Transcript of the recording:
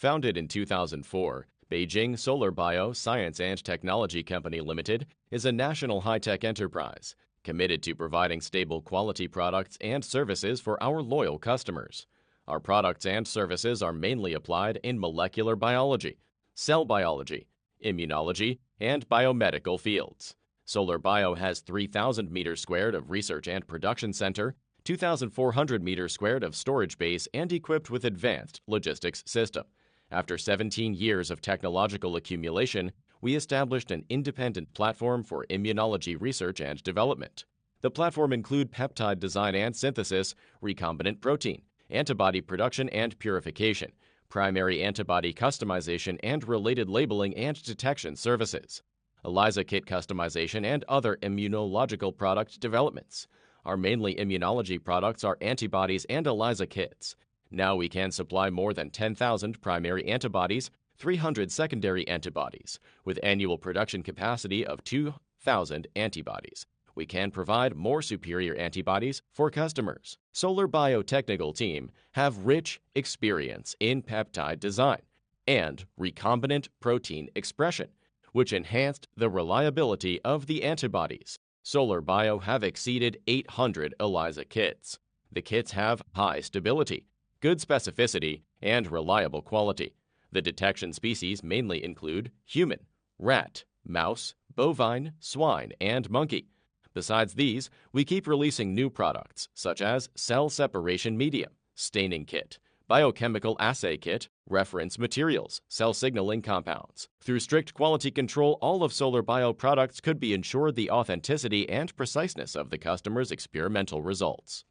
Founded in 2004, Beijing Solarbio Science and Technology Company Limited is a national high-tech enterprise committed to providing stable quality products and services for our loyal customers. Our products and services are mainly applied in molecular biology, cell biology, immunology, and biomedical fields. Solarbio has 3,000 meters squared of research and production center, 2,400 meters squared of storage base, and equipped with advanced logistics system. After 17 years of technological accumulation, we established an independent platform for immunology research and development. The platform includes peptide design and synthesis, recombinant protein, antibody production and purification, primary antibody customization and related labeling and detection services, ELISA kit customization, and other immunological product developments. Our mainly immunology products are antibodies and ELISA kits. Now we can supply more than 10,000 primary antibodies, 300 secondary antibodies, with annual production capacity of 2,000 antibodies. We can provide more superior antibodies for customers. Solarbio technical team have rich experience in peptide design and recombinant protein expression, which enhanced the reliability of the antibodies. Solarbio have exceeded 800 ELISA kits. The kits have high stability, good specificity, and reliable quality. The detection species mainly include human, rat, mouse, bovine, swine, and monkey. Besides these, we keep releasing new products such as cell separation medium, staining kit, biochemical assay kit, reference materials, cell signaling compounds. Through strict quality control, all of Solarbio products could be ensured the authenticity and preciseness of the customer's experimental results.